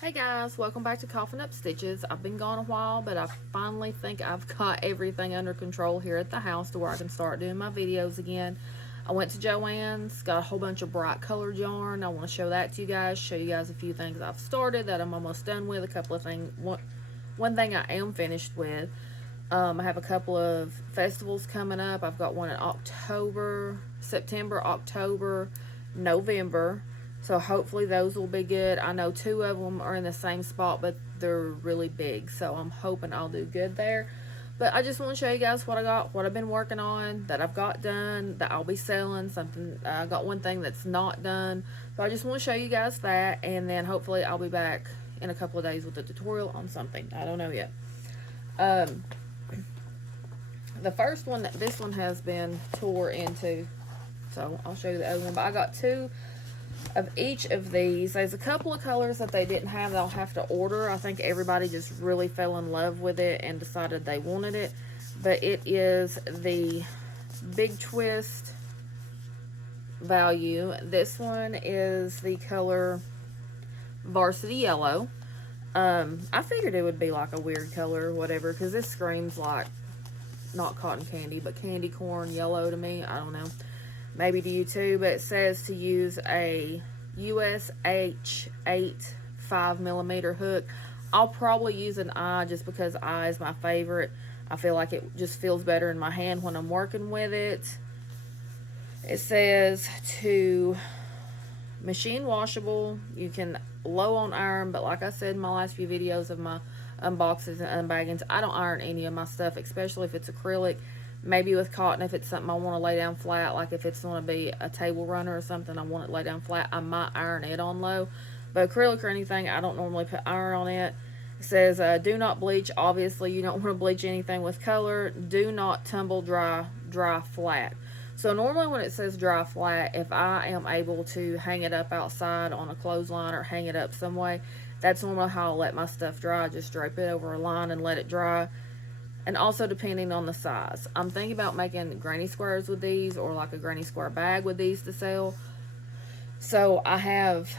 Hey guys, welcome back to Coughing Up Stitches. I've been gone a while, but I finally think I've got everything under control here at the house to where I can start doing my videos again. I went to Joann's, got a whole bunch of bright colored yarn. I want to show that to you guys, show you guys a few things I've started that I'm almost done with, a couple of things, one thing I am finished with. I have a couple of festivals coming up. I've got one in September, October, November. So hopefully those will be good. I know two of them are in the same spot, but they're really big. So I'm hoping I'll do good there. But I just want to show you guys what I got, what I've been working on, that I've got done, that I'll be selling. Something I got one thing that's not done. So I just want to show you guys that, and then hopefully I'll be back in a couple of days with a tutorial on something. I don't know yet. Um, the first one, this one has been tore into, so I'll show you the other one. But I got two of each of these. There's a couple of colors that they didn't have that I'll have to order. I think everybody just really fell in love with it and decided they wanted it. But it is the Big Twist value. This one is the color Varsity Yellow. I figured it would be like a weird color or whatever, because this screams like not cotton candy, but candy corn yellow to me. I don't know. Maybe to you too, but it says to use a USH 8 5mm hook. I'll probably use an eye just because eye is my favorite. I feel like it just feels better in my hand when I'm working with it. It says to machine washable. You can low on iron, but like I said in my last few videos of my unboxes and unbaggings, I don't iron any of my stuff, especially if it's acrylic. Maybe with cotton, if it's something I want to lay down flat, like if it's going to be a table runner or something, I want it lay down flat, I might iron it on low. But acrylic or anything, I don't normally put iron on it. It says, do not bleach. Obviously, you don't want to bleach anything with color. Do not tumble dry flat. So normally when it says dry flat, if I am able to hang it up outside on a clothesline or hang it up some way, that's normally how I'll let my stuff dry. Just drape it over a line and let it dry. And also depending on the size. I'm thinking about making granny squares with these, or like a granny square bag with these to sell. So I have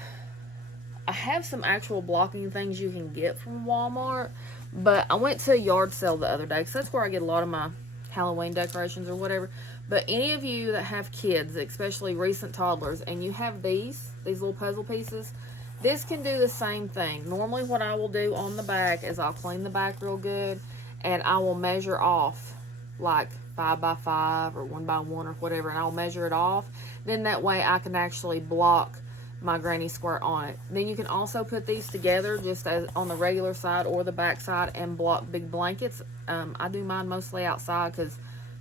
some actual blocking things you can get from Walmart, but I went to a yard sale the other day because that's where I get a lot of my Halloween decorations or whatever. But any of you that have kids, especially recent toddlers, and you have these little puzzle pieces, this can do the same thing. Normally what I will do on the back is I'll clean the back real good, and I will measure off like 5x5 or 1x1 or whatever, and I'll measure it off. Then that way I can actually block my granny square on it. Then you can also put these together just as on the regular side or the back side and block big blankets. I do mine mostly outside because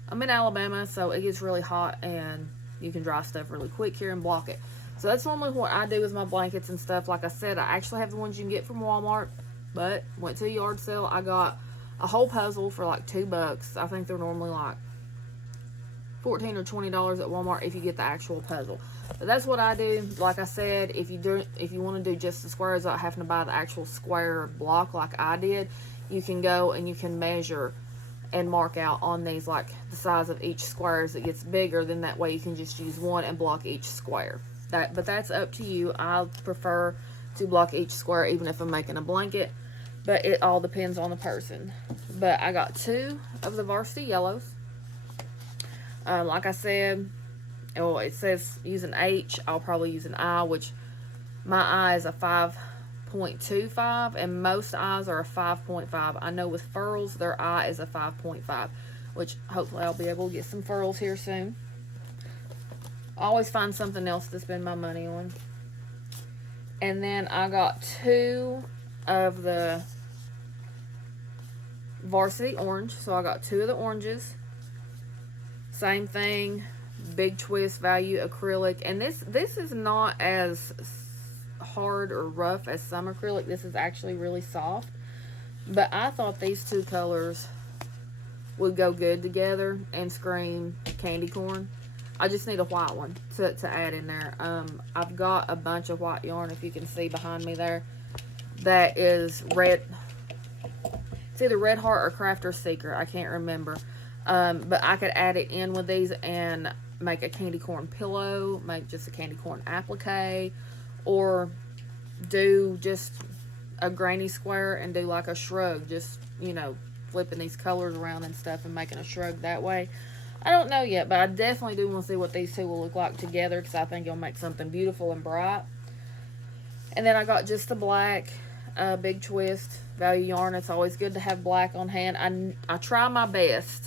I'm in Alabama, so it gets really hot and you can dry stuff really quick here and block it. So that's normally what I do with my blankets and stuff. Like I said, I actually have the ones you can get from Walmart, but went to a yard sale. I got a whole puzzle for like $2. I think they're normally like $14 or $20 at Walmart if you get the actual puzzle. But that's what I do. Like I said, if you want to do just the squares without having to buy the actual square block like I did, you can go and you can measure and mark out on these like the size of each square. As it gets bigger, then that way you can just use one and block each square. But that's up to you. I prefer to block each square even if I'm making a blanket, but it all depends on the person. But I got two of the Varsity Yellows. Like I said, it says use an H. I'll probably use an I, which my I is a 5.25, and most eyes are a 5.5. I know with furls, their I is a 5.5, which hopefully I'll be able to get some furls here soon. I always find something else to spend my money on. And then I got two of the Varsity Orange. So I got two of the oranges. Same thing, Big Twist value acrylic. And this is not as hard or rough as some acrylic. This is actually really soft. But I thought these two colors would go good together and scream candy corn. I just need a white one to add in there. I've got a bunch of white yarn, if you can see behind me there, that is red. It's either Red Heart or Crafter Seeker. I can't remember. But I could add it in with these and make a candy corn pillow, make just a candy corn applique, or do just a granny square and do like a shrug, just, you know, flipping these colors around and stuff and making a shrug that way. I don't know yet, but I definitely do want to see what these two will look like together, because I think it'll make something beautiful and bright. And then I got just the black Big Twist value yarn. It's always good to have black on hand. I try my best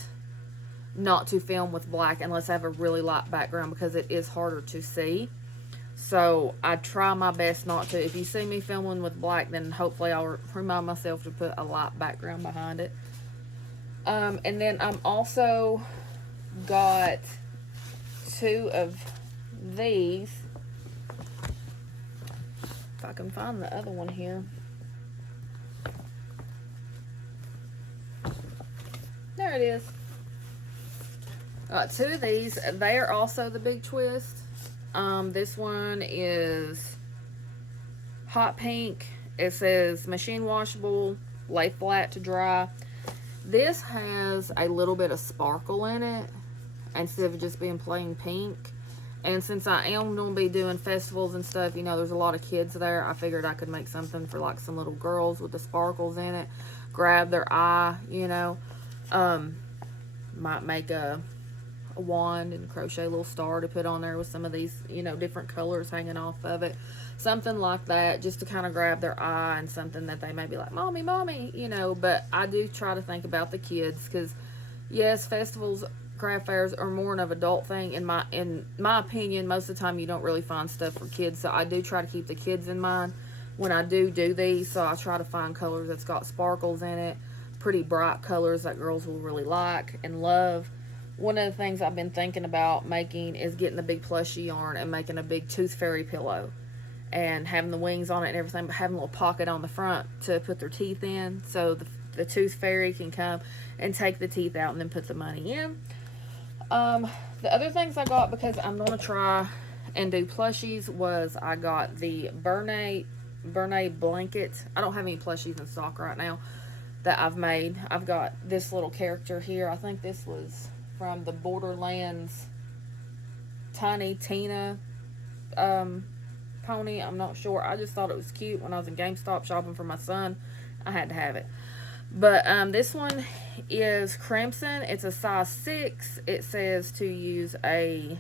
not to film with black unless I have a really light background, because it is harder to see. So I try my best not to. If you see me filming with black, then hopefully I'll remind myself to put a light background behind it. And then I'm also got two of these. If I can find the other one here. There it is. Two of these. They are also the Big Twist. This one is hot pink. It says machine washable, lay flat to dry. This has a little bit of sparkle in it instead of just being plain pink. And since I am going to be doing festivals and stuff, you know, there's a lot of kids there. I figured I could make something for like some little girls with the sparkles in it. Grab their eye, you know. Might make a wand and crochet a little star to put on there with some of these, you know, different colors hanging off of it. Something like that, just to kind of grab their eye, and something that they may be like, mommy, mommy, you know. But I do try to think about the kids, because yes, festivals, craft fairs are more of an adult thing. In my opinion, most of the time you don't really find stuff for kids. So I do try to keep the kids in mind when I do these. So I try to find colors that's got sparkles in it, pretty bright colors that girls will really like and love. One of the things I've been thinking about making is getting the big plushie yarn and making a big tooth fairy pillow, and having the wings on it and everything, but having a little pocket on the front to put their teeth in, so the tooth fairy can come and take the teeth out and then put the money in. The other things I got, because I'm going to try and do plushies, was I got the Bernay blanket. I don't have any plushies in stock right now that I've made. I've got this little character here. I think this was from the Borderlands Tiny Tina pony. I'm not sure. I just thought it was cute when I was in GameStop shopping for my son. I had to have it. But this one is crimson. It's a size 6. It says to use a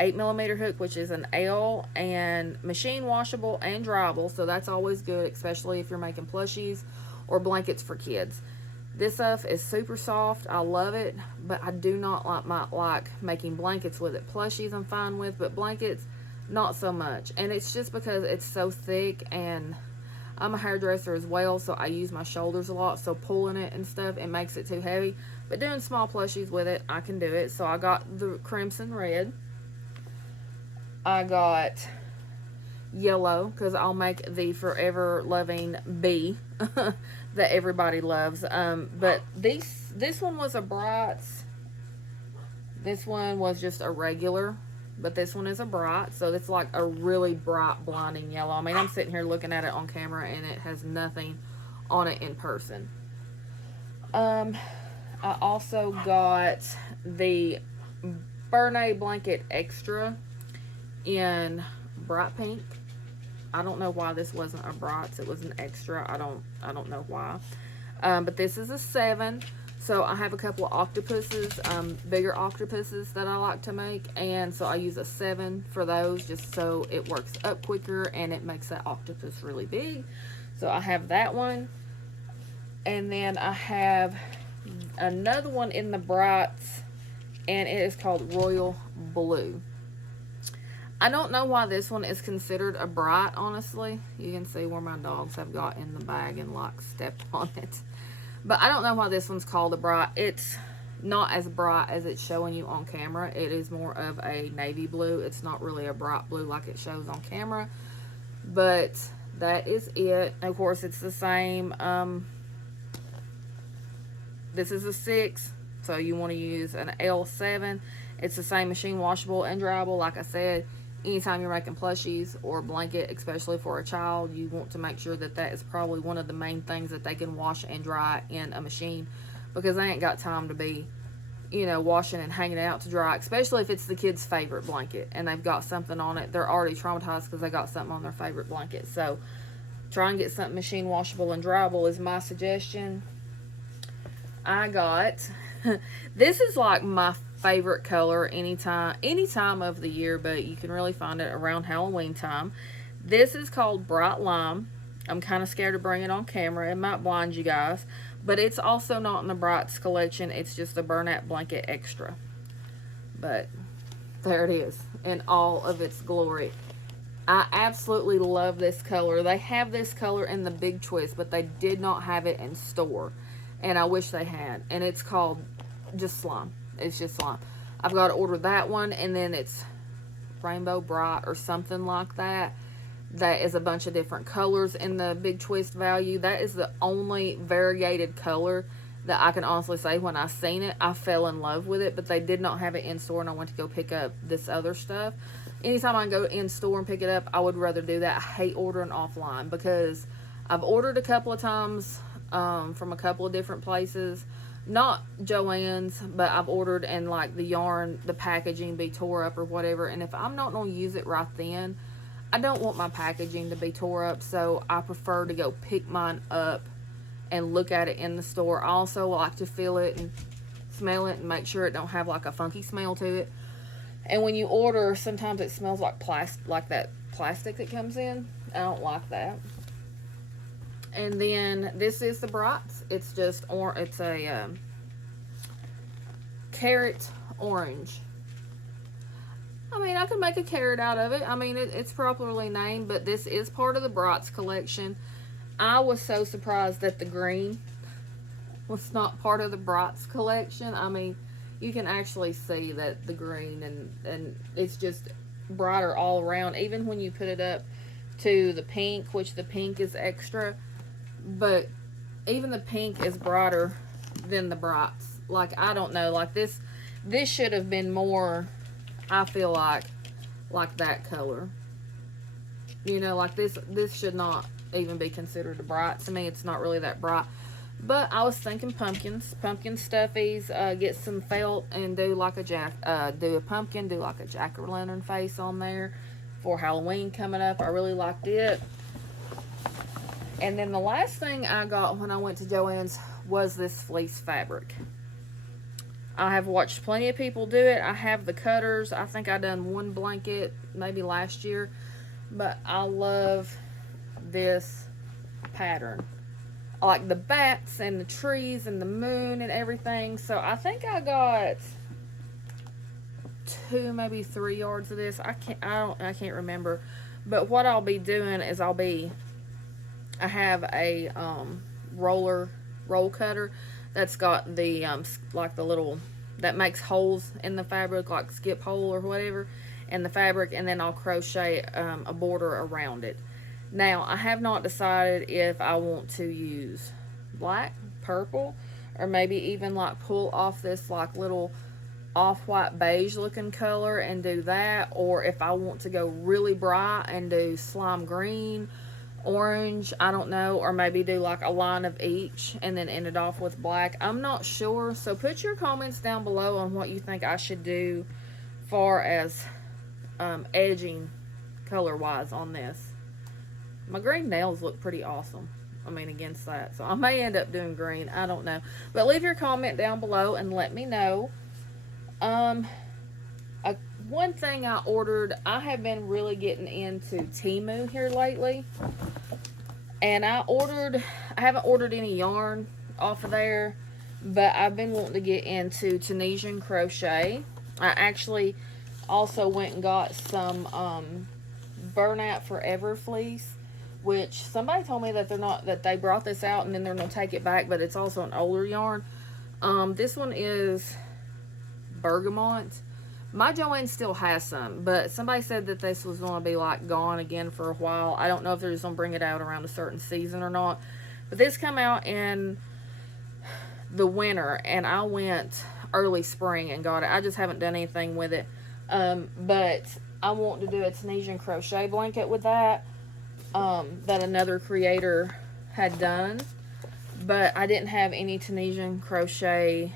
8mm hook, which is an L, and machine washable and dryable. So that's always good, especially if you're making plushies or blankets for kids. This stuff is super soft. I love it, but I do not like making blankets with it. Plushies I'm fine with, but blankets, not so much. And it's just because it's so thick, and I'm a hairdresser as well, so I use my shoulders a lot, so pulling it and stuff, it makes it too heavy. But doing small plushies with it, I can do it. So I got the crimson red. I got yellow, because I'll make the forever loving bee that everybody loves. But this one was a bright. This one was just a regular, but this one is a bright, so it's like a really bright blinding yellow. I mean, I'm sitting here looking at it on camera and it has nothing on it in person. I also got the Bernay blanket extra in bright pink. I don't know why this wasn't a bright. It was an extra. I don't know why. But this is a 7. So I have a couple of octopuses, bigger octopuses that I like to make, and so I use a 7 for those, just so it works up quicker and it makes that octopus really big. So I have that one, and then I have another one in the brights, and it is called Royal Blue. I don't know why this one is considered a bright, honestly. You can see where my dogs have got in the bag and like stepped on it. But I don't know why this one's called a bright. It's not as bright as it's showing you on camera. It is more of a navy blue. It's not really a bright blue like it shows on camera. But that is it. Of course, it's the same. This is a 6. So you want to use an L7. It's the same machine washable and dryable. Like I said, anytime you're making plushies or a blanket, especially for a child, you want to make sure that that is probably one of the main things that they can wash and dry in a machine, because they ain't got time to be, you know, washing and hanging it out to dry, especially if it's the kid's favorite blanket and they've got something on it. They're already traumatized because they got something on their favorite blanket. So try and get something machine washable and dryable is my suggestion. I got this is like my favorite color any time of the year, but you can really find it around Halloween time. This is called Bright Lime. I'm kind of scared to bring it on camera. It might blind you guys, but it's also not in the Brights collection. It's just a Bernat Blanket Extra. But there it is in all of its glory. I absolutely love this color. They have this color in the Big Twist, but they did not have it in store. And I wish they had. And it's called just Slime. It's just Slime. I've got to order that one, and then it's Rainbow Bright or something like that. That is a bunch of different colors in the Big Twist value. That is the only variegated color that I can honestly say when I seen it, I fell in love with it. But they did not have it in store, and I went to go pick up this other stuff. Anytime I go in store and pick it up, I would rather do that. I hate ordering offline because I've ordered a couple of times from a couple of different places. Not Joann's, but I've ordered and like the yarn, the packaging be tore up or whatever. And if I'm not going to use it right then, I don't want my packaging to be tore up. So I prefer to go pick mine up and look at it in the store. I also like to feel it and smell it and make sure it don't have like a funky smell to it. And when you order, sometimes it smells like that plastic that comes in. I don't like that. And then this is the Brights. It's just it's a carrot orange. I mean, I could make a carrot out of it. I mean, it's properly named, but this is part of the Brights collection. I was so surprised that the green was not part of the Brights collection. I mean, you can actually see that the green and it's just brighter all around, even when you put it up to the pink, which the pink is extra, but even the pink is brighter than the Brights. Like, I don't know, like this should have been more, I feel like that color, you know, like this should not even be considered a Bright. To me, it's not really that bright. But I was thinking pumpkin stuffies, get some felt and do like do a pumpkin, do like a jack-o'-lantern face on there for Halloween coming up. I really liked it. And then the last thing I got when I went to Joann's was this fleece fabric. I have watched plenty of people do it. I have the cutters. I think I done one blanket maybe last year, but I love this pattern. I like the bats and the trees and the moon and everything. So I think I got 2, maybe 3 yards of this. I can't remember. But what I'll be doing is I have a roll cutter that's got the like the little that makes holes in the fabric, like skip hole or whatever in the fabric, and then I'll crochet a border around it. Now, I have not decided if I want to use black, purple, or maybe even like pull off this like little off-white beige looking color and do that, or if I want to go really bright and do slime green, orange, I don't know, or maybe do like a line of each and then end it off with black. I'm not sure, so put your comments down below on what you think I should do far as edging color-wise on this. My green nails look pretty awesome, I mean, against that. So I may end up doing green. I don't know. But leave your comment down below and let me know. One thing I ordered, I have been really getting into Temu here lately. And I haven't ordered any yarn off of there, but I've been wanting to get into Tunisian crochet. I actually also went and got some Bernat Forever fleece, which somebody told me that they brought this out and then they're going to take it back, but it's also an older yarn. This one is bergamot. My Joanne still has some, but somebody said that this was going to be like gone again for a while. I don't know if they're just going to bring it out around a certain season or not, but this come out in the winter and I went early spring and got it. I just haven't done anything with it, but I want to do a Tunisian crochet blanket with that. That another creator had done, but I didn't have any Tunisian crochet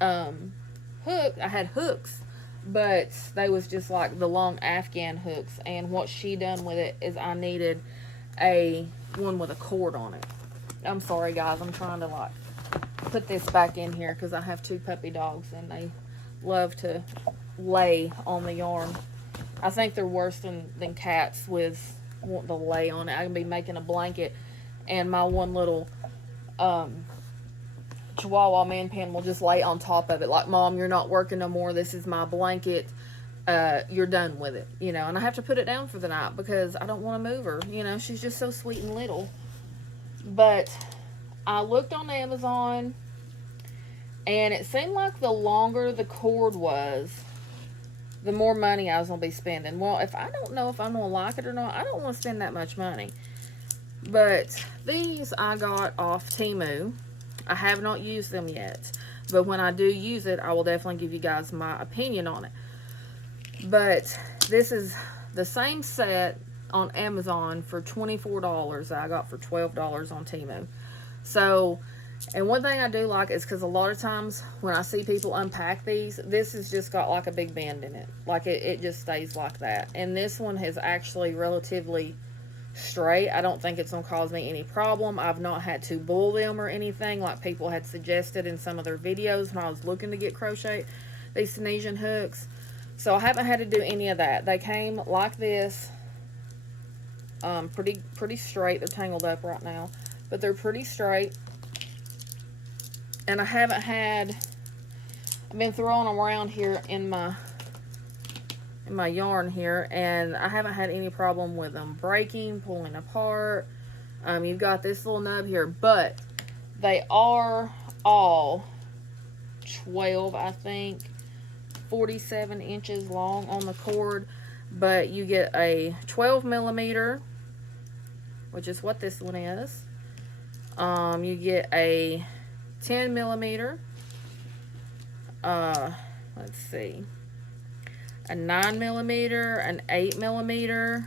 hook. I had hooks, but they was just like the long Afghan hooks, and what she done with it is I needed a one with a cord on it. I'm sorry, guys. I'm trying to like put this back in here because I have 2 puppy dogs and they love to lay on the yarn. I think they're worse than cats with wanting to lay on it. I can be making a blanket and my one little Chihuahua man pan will just lay on top of it like, Mom, you're not working no more. This is my blanket. You're done with it, you know. And I have to put it down for the night because I don't want to move her. You know, she's just so sweet and little. But I looked on Amazon, and it seemed like the longer the cord was, the more money I was going to be spending. Well, if I don't know if I'm going to like it or not, I don't want to spend that much money. But these I got off Temu. I have not used them yet. But when I do use it, I will definitely give you guys my opinion on it. But this is the same set on Amazon for $24 that I got for $12 on Temu. So, and one thing I do like is because a lot of times when I see people unpack these, this has just got like a big bend in it. Like it just stays like that. And this one is actually relatively straight. I don't think it's going to cause me any problem. I've not had to bull them or anything like people had suggested in some of their videos when I was looking to get crochet these Tunisian hooks. So I haven't had to do any of that. They came like this, pretty straight. They're tangled up right now, but they're pretty straight. And I haven't had, I've been throwing them around here in my yarn here, and I haven't had any problem with them breaking, pulling apart. You've got this little nub here, but they are all 12, I think. 47 inches long on the cord, but you get a 12 millimeter, which is what this one is. You get a 10 millimeter, let's see, a 9 millimeter, an 8 millimeter,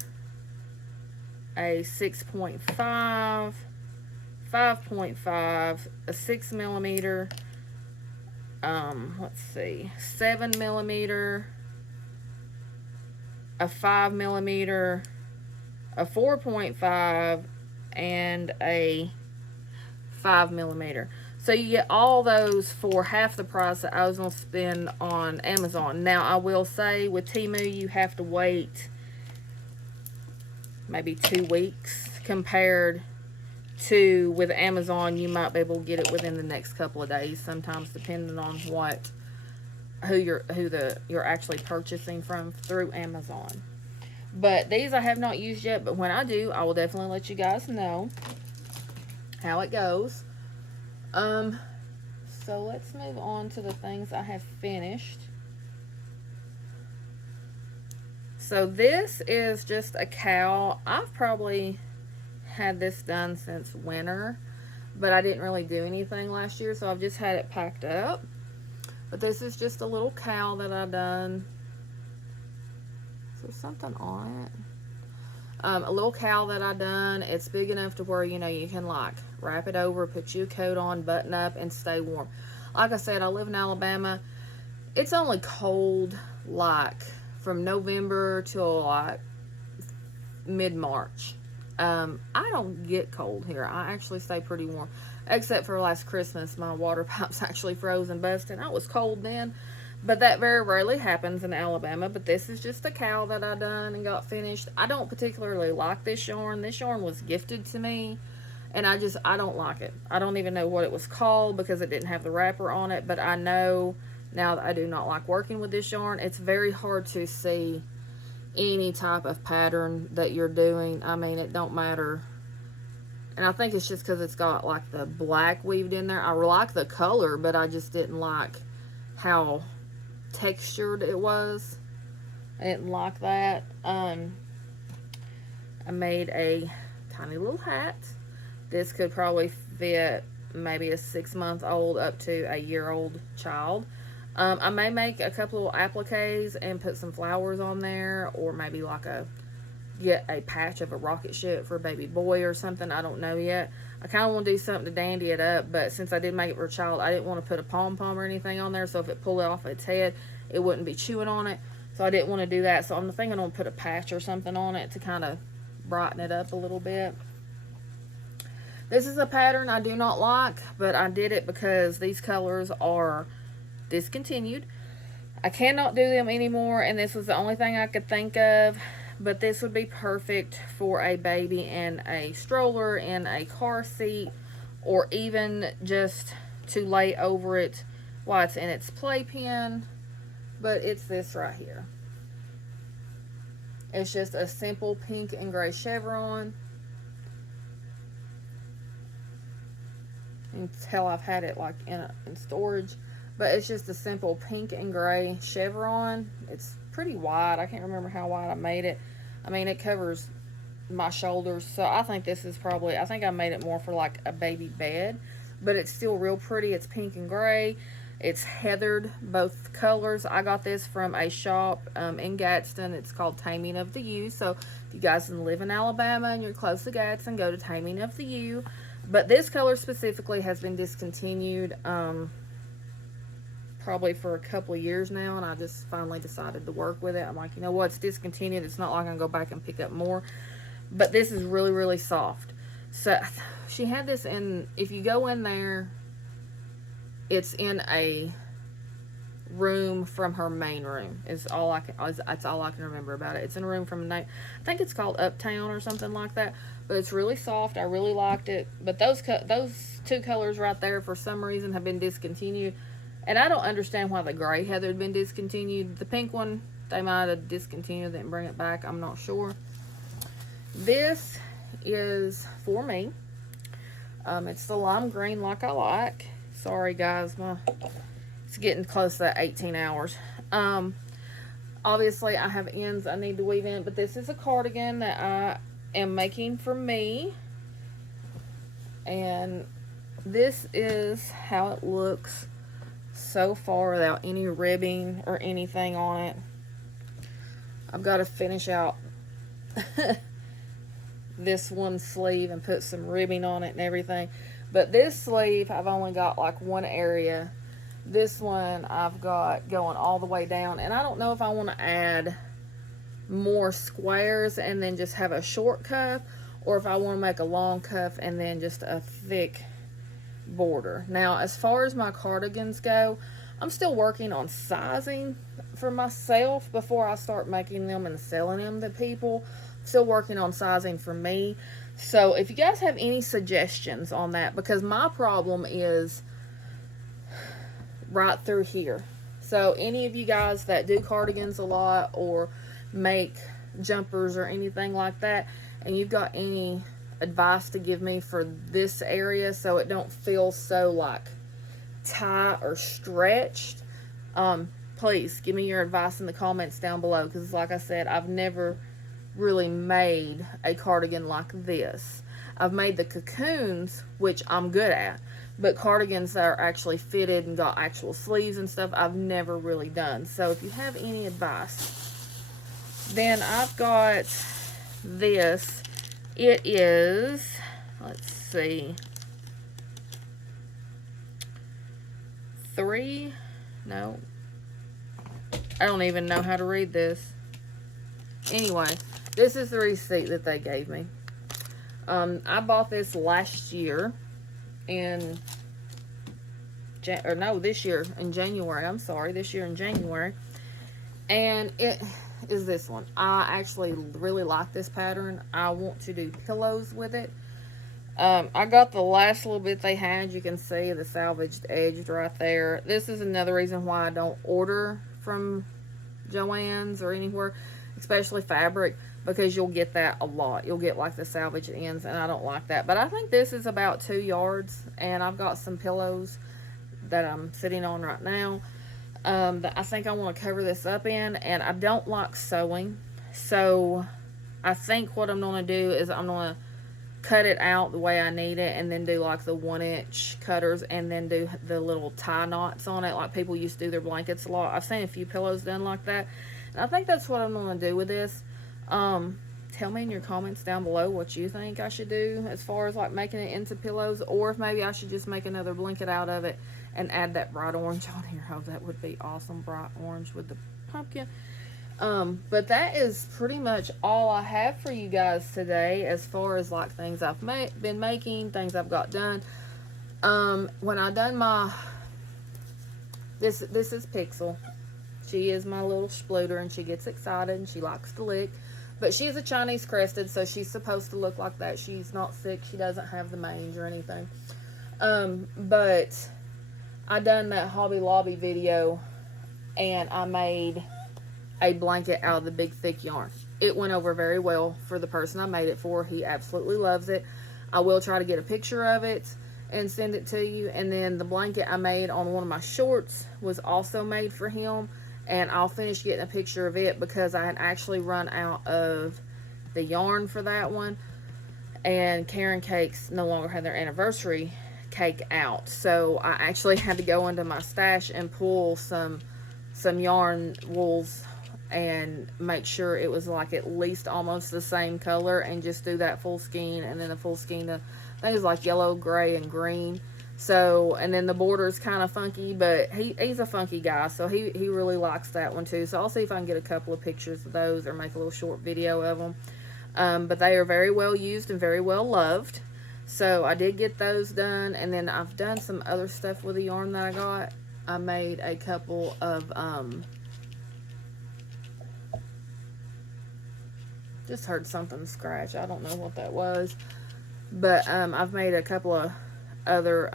a 6.5, 5.5, a 6 millimeter, let's see, 7 millimeter, a 5 millimeter, a 4.5, and a 5 millimeter. So you get all those for half the price that I was going to spend on Amazon. Now, I will say with Temu, you have to wait maybe 2 weeks compared to with Amazon. You might be able to get it within the next couple of days, sometimes depending on who you're actually purchasing from through Amazon. But these I have not used yet, but when I do, I will definitely let you guys know how it goes. So let's move on to the things I have finished. So this is just a cowl. I've probably had this done since winter, but I didn't really do anything last year, so I've just had it packed up. But this is just a little cowl that I've done. Is there something on it? A little cowl that I done. It's big enough to where, you know, you can like wrap it over, put your coat on, button up, and stay warm. Like I said, I live in Alabama. It's only cold like from November till like mid-March. I don't get cold here. I actually stay pretty warm. Except for last Christmas, my water pipes actually froze and busted. I was cold then. But that very rarely happens in Alabama. But this is just a cowl that I done and got finished. I don't particularly like this yarn. This yarn was gifted to me. And I don't like it. I don't even know what it was called because it didn't have the wrapper on it. But I know now that I do not like working with this yarn. It's very hard to see any type of pattern that you're doing. I mean, it don't matter. And I think it's just because it's got like the black weaved in there. I like the color, but I just didn't like how textured it was. I didn't like that. I made a tiny little hat. This could probably fit maybe a 6-month-old up to a year-old child. I may make a couple of appliques and put some flowers on there, or maybe like get a patch of a rocket ship for a baby boy or something. I don't know yet. I kind of want to do something to dandy it up, but since I did make it for a child, I didn't want to put a pom-pom or anything on there, so if it pulled off its head, it wouldn't be chewing on it, so I didn't want to do that. So I'm thinking I'm going to put a patch or something on it to kind of brighten it up a little bit. This is a pattern I do not like, but I did it because these colors are discontinued. I cannot do them anymore, and this was the only thing I could think of. But this would be perfect for a baby in a stroller, in a car seat, or even just to lay over it while it's in its playpen. But it's this right here. It's just a simple pink and gray chevron. You can tell I've had it like in storage. But it's just a simple pink and gray chevron. It's pretty wide. I can't remember how wide I made it. I mean, it covers my shoulders. So I think this is probably, I think I made it more for like a baby bed. But it's still real pretty. It's pink and gray. It's heathered, both colors. I got this from a shop in Gadsden. It's called Taming of the U. So if you guys live in Alabama and you're close to Gadsden, go to Taming of the U. But this color specifically has been discontinued probably for a couple of years now, and I just finally decided to work with it. I'm like, you know what, it's discontinued. It's not like I'm going to go back and pick up more. But this is really, really soft. So she had this in, if you go in there, it's in a room from her main room. That's all I can remember about it. It's in a room from I think it's called Uptown or something like that. But it's really soft. I really liked it. But those two colors right there for some reason have been discontinued. And I don't understand why the gray heather had been discontinued. The pink one, they might have discontinued it and bring it back. I'm not sure. This is for me. It's the lime green like I like. Sorry guys, it's getting close to 18 hours. Obviously I have ends I need to weave in, but this is a cardigan that I am making for me. And this is how it looks so far without any ribbing or anything on it. I've got to finish out this one sleeve and put some ribbing on it and everything. But this sleeve, I've only got like one area. This one I've got going all the way down. And I don't know if I want to add more squares and then just have a short cuff, or if I want to make a long cuff and then just a thick border. Now, as far as my cardigans go, I'm still working on sizing for myself before I start making them and selling them to people. Still working on sizing for me. So if you guys have any suggestions on that, because my problem is right through here. So any of you guys that do cardigans a lot or make jumpers or anything like that, and you've got any advice to give me for this area so it don't feel so like tight or stretched, please give me your advice in the comments down below, because like I said, I've never really made a cardigan like this. I've made the cocoons, which I'm good at, but cardigans that are actually fitted and got actual sleeves and stuff, I've never really done. So if you have any advice. Then I've got this. It is, let's see, I don't even know how to read this. Anyway, this is the receipt that they gave me. I bought this last year in, this year in January. I'm sorry, this year in January. And it is this one. I actually really like this pattern. I want to do pillows with it. I got the last little bit they had. You can see the salvaged edge right there. This is another reason why I don't order from Joann's or anywhere, especially fabric, because you'll get that a lot. You'll get like the salvaged ends, and I don't like that. But I think this is about 2 yards, and I've got some pillows that I'm sitting on right now that I think I want to cover this up in. And I don't like sewing, so I think what I'm going to do is I'm going to cut it out the way I need it, and then do like the 1-inch cutters, and then do the little tie knots on it like people used to do their blankets a lot. I've seen a few pillows done like that, and I think that's what I'm going to do with this. Tell me in your comments down below what you think I should do as far as like making it into pillows, or if maybe I should just make another blanket out of it and add that bright orange on here. Oh, that would be awesome, bright orange with the pumpkin. But that is pretty much all I have for you guys today, as far as like things I've been making, things I've got done. When I done my, this is Pixel. She is my little spluter, and she gets excited and she likes to lick. But she's a Chinese crested, so she's supposed to look like that. She's not sick. She doesn't have the mange or anything. But I done that Hobby Lobby video, and I made a blanket out of the big thick yarn. It went over very well for the person I made it for. He absolutely loves it. I will try to get a picture of it and send it to you. And then the blanket I made on one of my shorts was also made for him, and I'll finish getting a picture of it because I had actually run out of the yarn for that one, and Karen Cakes no longer had their anniversary cake out, so I actually had to go into my stash and pull some yarn wools and make sure it was like at least almost the same color, and just do that full skein, and then the full skein of, I think it was like yellow, gray, and green. So, and then the border is kind of funky, but he's a funky guy, so he really likes that one too. So I'll see if I can get a couple of pictures of those or make a little short video of them. But they are very well used and very well loved. So I did get those done, and then I've done some other stuff with the yarn that I got. I made a couple of, just heard something scratch. I don't know what that was. But I've made a couple of other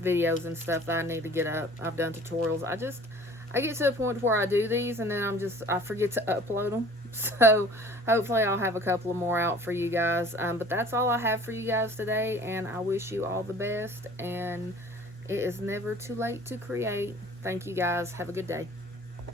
videos and stuff that I need to get up. I've done tutorials. I get to a point where I do these, and then I forget to upload them. So hopefully I'll have a couple of more out for you guys. But that's all I have for you guys today, and I wish you all the best, and it is never too late to create. Thank you guys. Have a good day.